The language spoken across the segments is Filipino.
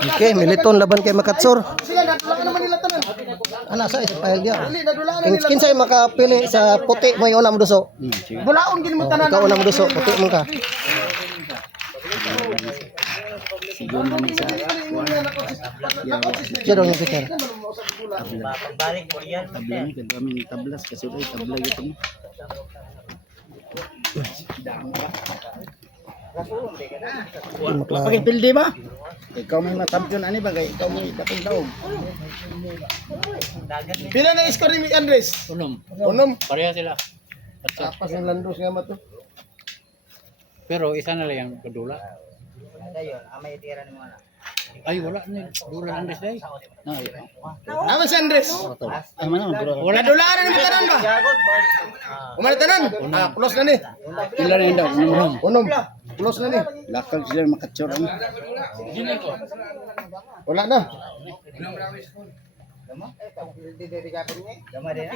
Okay, militon laban kay Makatsur. Sila nadulaan naman nila tanan. Ana sa file dia. Dili nadulaan nila. Kinsay makapili sa puti mo yung unang duso. Bulaon gid mo tanan. Ikaw unang duso, puti mo ka. Jero yung pikir. Pagbalik mo yan. Tabla ni kadami ni tablas kasi ay tabla gitu mo. Pakai pildi ba? Ikaw may matampion ani ba kay ikaw may katong daog. Pila na score ni Andres? Unom. Pareha sila. Tapas ng landos nga mato. Pero isa na lang yung kadula. Dayon, amay tira ni mo na. Ay wala ni dula Andres day. Na ay. Naman si Andres. Ay man wala. Nadulaan na naman tanan ba? Umali tanan. Close na ni. Pila na daw. Unom. Close na ni. Lakal sila makatsura mo. Wala na. Dama din na.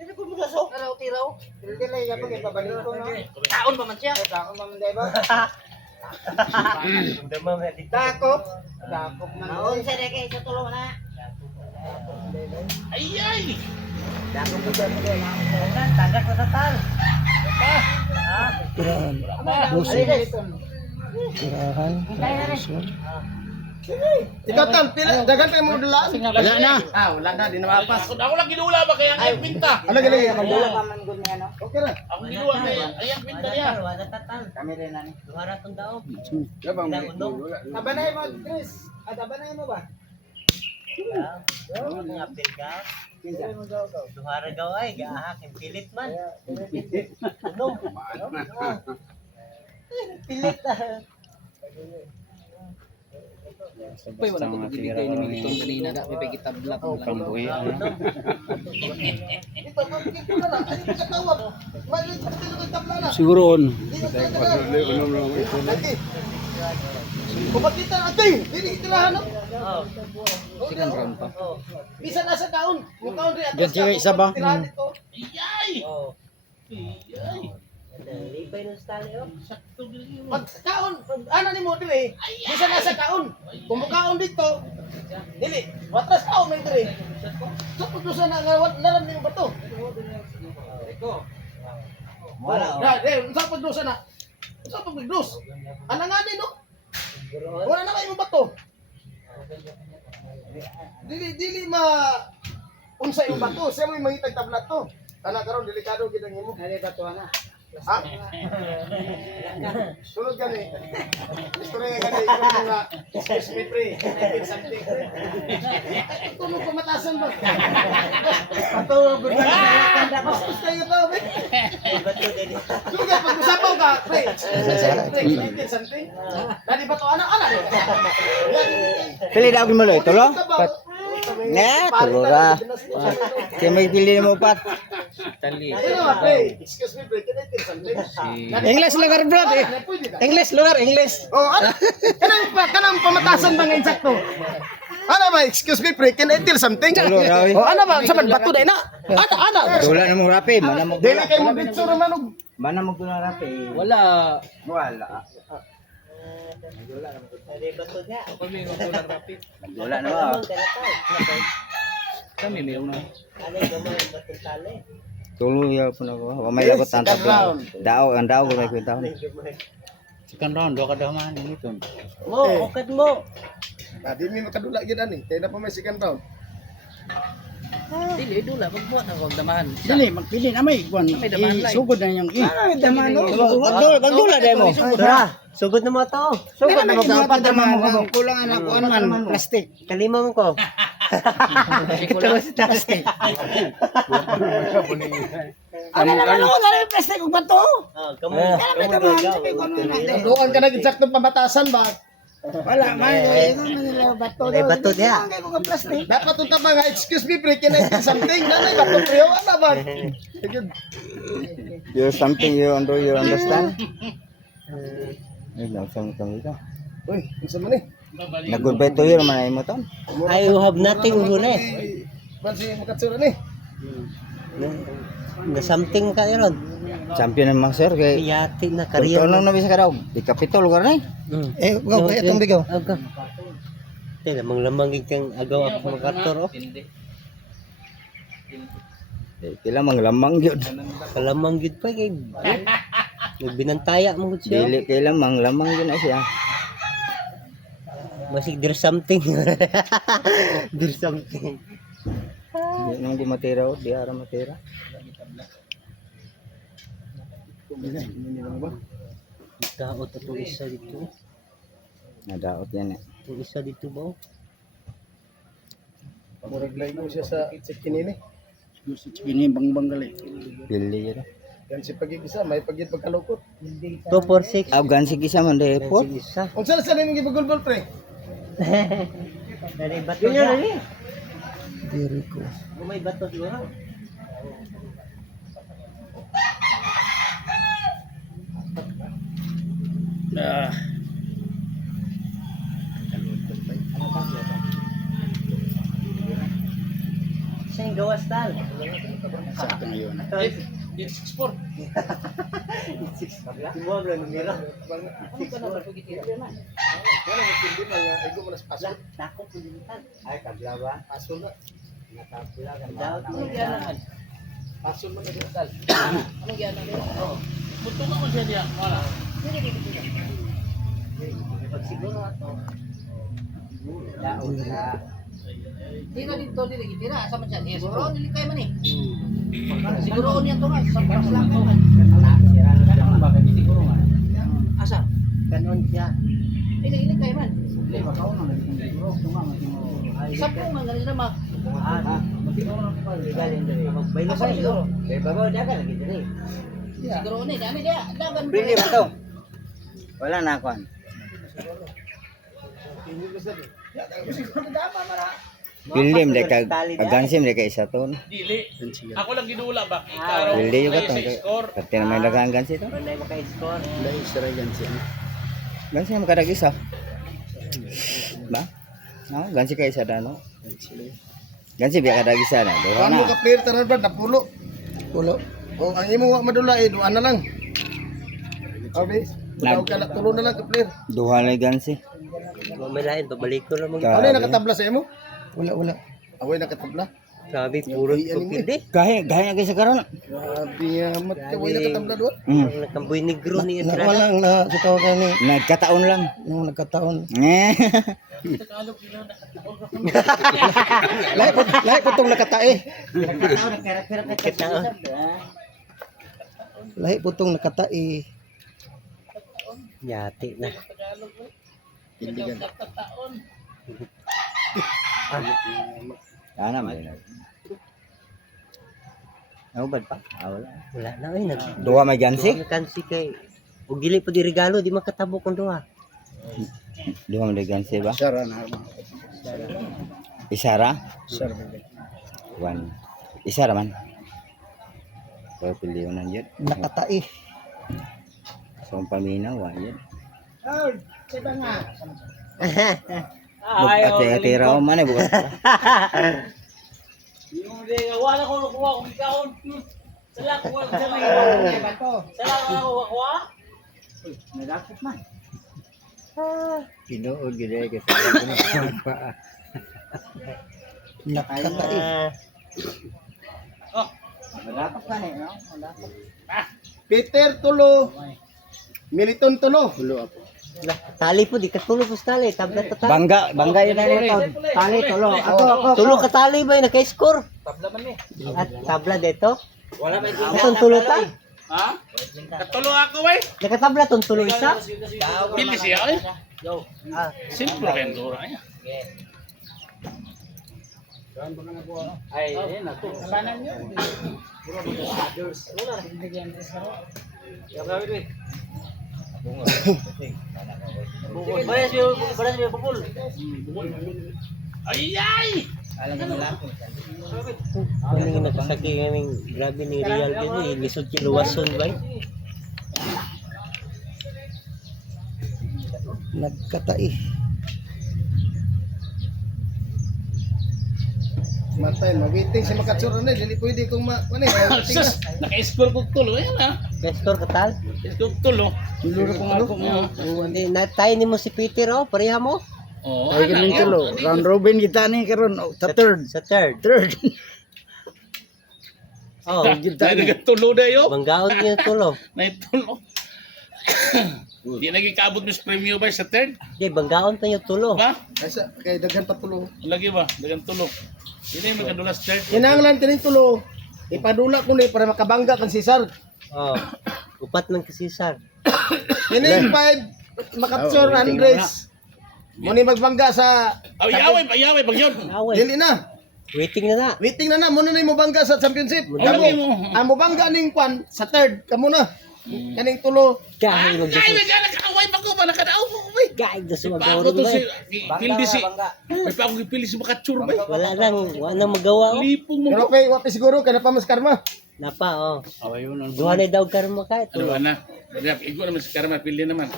Hindi ko mo so. Tiraw. Dili ya pag ibabalik ko no. Taon pa man siya. Taon pa man day ba? Dama man dito. Dakop man. Naon sa deke sa tulo na. Ay. Dakop ko sa mo na. Tanggap ko sa tal. Tirahan. Ikaw tal, pila dagan kay mo dulaan. Wala na. Wala na, di na mapas. Ako lang ginula ba kaya ang pinta? Ala gali ka Wala pa man gud ni ano. Okay na. Ako ginula kaya ang pinta niya. Wala tatal. Kami rin na ni. Duhara tong daog. Tabanay mo, Chris. Tabanay mo ba? Mga pilga. Duhara gaw ay gaahak ang pilit man. Unom. Pilit. Pay wala ko gibigay ni Milton kanina da may gitabla ko lang buhi. Ito, bakit ko na lang. Ay, katawag. Maliit sa pilo kay tabla na. Siguro on. Kung makita natin, dili itirahan no? Second round pa. Bisa na sa kaon. Yung kaon rin. Yan siya isa ba? Tirahan ito. Oh. Libay ng style oh. Pag kaon, ano ni mo dili? Bisa na sa kaon. Kung mukaon dito, dili. Watras kaon may dili. Sa pagdusa na naram ni ba to? Wala. Sa pagdusa na. Sa pagdus. Ana nga din no? Wala na kayo ba to? Dili unsa yung bato, siya mo yung mangitag tabla to. Ana karon delikado gid ang imo. Ano ba to ana? Ha? Sunod gani. Istorya gani ikaw nga excuse me pre. I something pre. Tulog pa matasan ba? Patulog gud na tanda ko. Gusto tayo to, be. Bato din. Suga pag usapaw ka, pre. Pre, something. Dali ba to ana? Pili daw mo lo ito lo. Ne, tulura. Kaya may pili mo pat. Tali. Excuse me, pre. Can I tell something? English lugar bro. English lugar English. Oh, ano? Kanang pamatasan bang insakto? Ano ba? Excuse me, pre. Can I tell something? Oh, ano ba? Saman bato na ina. Ana. Wala na mo rapi, mana mo. Dili kay mo bitso ra manog. Mana mo guna rapi. Wala. Ano bato niya? Wala na ba? Kami mayroon na. Ano gamay ang bato tali? Tuloy ya po na ko. May labot ang tabla. Ang dao ko may kwenta. Second round, do ka daw man nito. Mo, ukad mo. Di mi makadula gid ani. Kay na pa may second round. Dili dula magbuhat ang kong damahan. Dili, magpili na may kwan. Sugod na yung Damahan no. Magdula dai mo. Sugod na mo to. Sugod na mo dapat damahan mo. Kulang na ko man plastic. Kalima mo ko. Kulang sa plastic. Ano na plastic ug bato? Oh, kamo. Doon ka nag eksaktong pamatasan ba? Wala man, Bato niya. Dapat unta ba nga excuse me, pre. Can I tell something? Nanay bato pre. Ano ba? There's something you understand? Something ito. Uy, unsa man ni? Nag-goodbye to you man mo ton. I have nothing hune. Bansi makatsura ni. Na something ka iron. Champion ng sir kay Yati na career. Ano na bisa ka daw? Di kapito lugar na. Go, itong bigaw. Aga. Tay lamang kang agaw ako mga kartor oh. Kailan manglamang yun. Kalamang gid pa kay nagbinantaya mo gud siya. Dili kailan manglamang yun na siya. Masig there's something. There's something. Di nang di matira o, di ara matira. Daot atong isa dito. Nadaot yan eh. Itong isa dito ba? Murag mo siya sa kinini. Ini bang gali. Pili yun. Yan si pag-ibisa, may pagkalukot. 246. Afghan sige sa man de po. Isa. Kung saan saan yung gibagulbol, pre? Dari bato niya. Diri ko. May bato siguro. Ah. Siya yung gawas tal. Sakto ngayon. 864. Semua belum numero. Takot pilihan. Ay kabla ba? Paso na. Nakabla kan daot mo. Paso mo na dito, Tal. Buto ka mo siya diya. Wala. Pag siguro ato. Daot na. Dito lagi tira sama siya. Eh, siguro nili kay man eh. Siguro niya to nga sa pas lang man. Sira na lang bakit siguro nga. Asa? Kanon siya. Ini kay man. Ay, Sa po nga ganun na mag. Galing dari. Magbaylo Asa siguro? Kaya bago dagan lagi diri. Siguro ni dami dia. Dagan. Pili ba to? Wala na kon. Pili mo de kag Afghan sim de kay isa ton. Dili. Ako lang ginula ba? Ikaw. Pili yung Sa katong. score. Kati na may dagang Afghan to. Wala maka-score. Afghan sim kadag isa. Ba? No, Afghan sim kay isa dano. Afghan sim biya kadag isa na. Duha Paano na. ka player tanan ba napulo? Pulo. O ang imo wa madula duan na lang. Okay. Tawag ka na tulo na lang ka player. Duha na Afghan sim. May lain babalik ko lang. Ano yung nakatabla sa imo? Wala. Away nakatabla. Sabi puro pupide. Gaya kay sa karon. Grabe nga mat away nakatabla doon. Ang nakamboy negro ni Na, Estrada. walang na sa tawagan ni Nagkataon lang. nung nagkataon. Eh. Lahi po tong nakatae. Kataon. Lahi po tong nakatae. Yati na. Sana man. Naubad pa? Wala. Wala na ay nag. Duha may Afghan sim. Kansi kay. O gili po di regalo di makatabo kon duha. Duha may Afghan sim ba? Sara na. Isara? Sara. One. Isara man. Pero pili yun yun. Nakatae. So, ang paminaw, yun. Ay, Ate raw man eh, bukas. Yung di wala ko kuha ko kaon. Sala ko sa may bato. Sala ko kuha. Tinuod gid ay kasi pa. Nakatae. Dapat pa ni, no? Peter tulo. Militon tulo. Tali po di katulo po sa tali. Tabla ta tali. Bangga yun na nito. Tali tulo. Ako. Tulo ka tali ba naka-score? Tabla man ni. At tabla dito? Wala may gina. Tulo ta? Ha? Katulo ako eh. Nakatabla tong tulo isa? Pili siya eh. Ah, Simple kayo dura niya. ay, na to. Ay ay. Ano yung nakasaki kaming grabe ni Real din eh. Lisod si Luwason ba? Nagkatae. Matay, mawiting si Makatsura na, dili pwede kung ano mawiting Sus, naka-score ko tulo yan ah. Score ka tal? Score tulo. Dulura ko nga ako. Hindi, natay ni mo si Peter oh, pareha mo. Oh, Ay galing tulo. Round robin kita ni karon sa third. Sa third. Third. Oh, Dahil nagatulo na yun. banggaon niyo tulo. Naitulo. Di naging kaabot mo sa premyo ba sa third? Di, banggaon pa niyo tulo. Ba? Kay daghan pa tulo. Lagi ba? Dagang tulo. Hindi yung magkadulas third. Kinahanglan tining tulo. Ipadula ko ni para makabangga kan si Sar. Oh. Upat man kasi sir. Kini 5 makapsure Andres. Muni magbangga sa Ayaway pag yun. Away. dili na. Waiting na na. Waiting na na muna na mo bangga sa championship. Ang lagi mo. Ang mo bangga ning kwan sa third kamo na. Kaning tulo. Kahit Ay, magdasos. nagkakaway pa ko ba? Nakadaaw ko ba? Kahit dasos Pa magkauro ako to ba? si... Pildi si... May pa ako pili si Makatsur ba? Wala nang magawa. Oh. Lipong mo Pero ko. wapi siguro kana pa mas karma. Napa, oh. Away yun. Duha na daw karma kahit. Ano ba na? Igo naman si Karma, pili naman.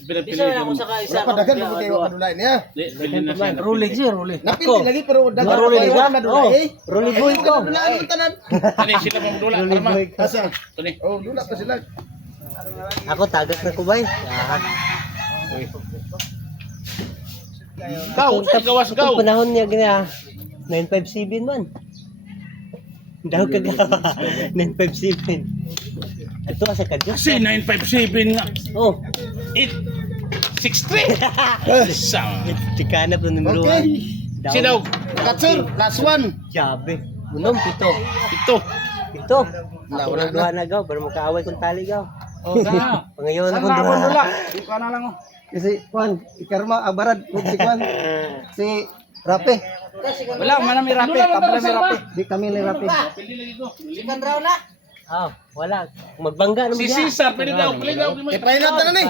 Pinapili Isa ko. ako sa kaisa. Wala pa daghan mo kayo kadulay niya. Pili na siya. Ruling siya, ruling. Napili lagi pero daghan Rolly pa ka? kayo kadulay. Rolly boy ko. Kadulay mo tanan. Kani sila pang dula. Karma. Asa? Kani. Oh, dula pa sila. Ako tagak na ko ba? Gaw, gawas gaw. Itong panahon niya gina 957 man. Daw kagawa. 957. Ito sa kadyo. Kasi 957 nga. Oh, 863. Sa. tikana po numero Okay. 1. Si daw. Katsur, last one. Jabe. Unom, pito. Ito. Pito. Wala, Ako wala lang duha na gaw, para makaaway kong tali gaw. Oh, sana. Pangayon akong duha. Di pa na lang oh. Kasi kwan, ikarma abarad ug si kwan. Si Rape. Wala, manami rapi. Tabla mi rapi. Di kami ni Rape. Pili lagi ko. Second round na. Ah, wala. Magbangga naman Si siya. Cesar, pili daw. Pili daw. Ipainat na ni.